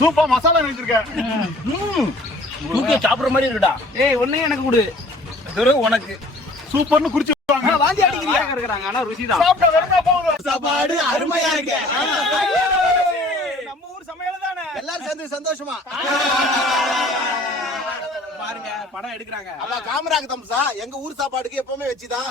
Super masala நினைச்சிருக்கேன். தூக்கி சாப்பிடுற மாதிரி இருக்குடா. ஏய் ஒண்ணே எனக்கு கொடு. உனக்கு சூப்பர்னு குறிச்சு வாந்தி அடிக்கிறியா இருக்கறாங்க. ஆனா ருசிதான். சாப்பிட்டா வரணும் போகுது. சாப்பாடு அருமையா இருக்கு. நம்ம ஊர் சமையல் தானே. எல்லாரும் சேர்ந்து சந்தோஷமா பாருங்க படம் எடுக்கறாங்க. காமராஜ் தம்சா எங்க ஊர் சாப்பாடுக்கு எப்பவுமே வச்சுதான்.